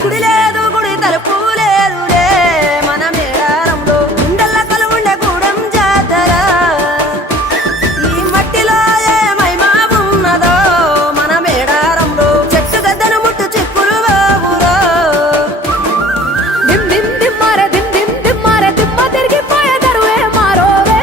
curilheiro.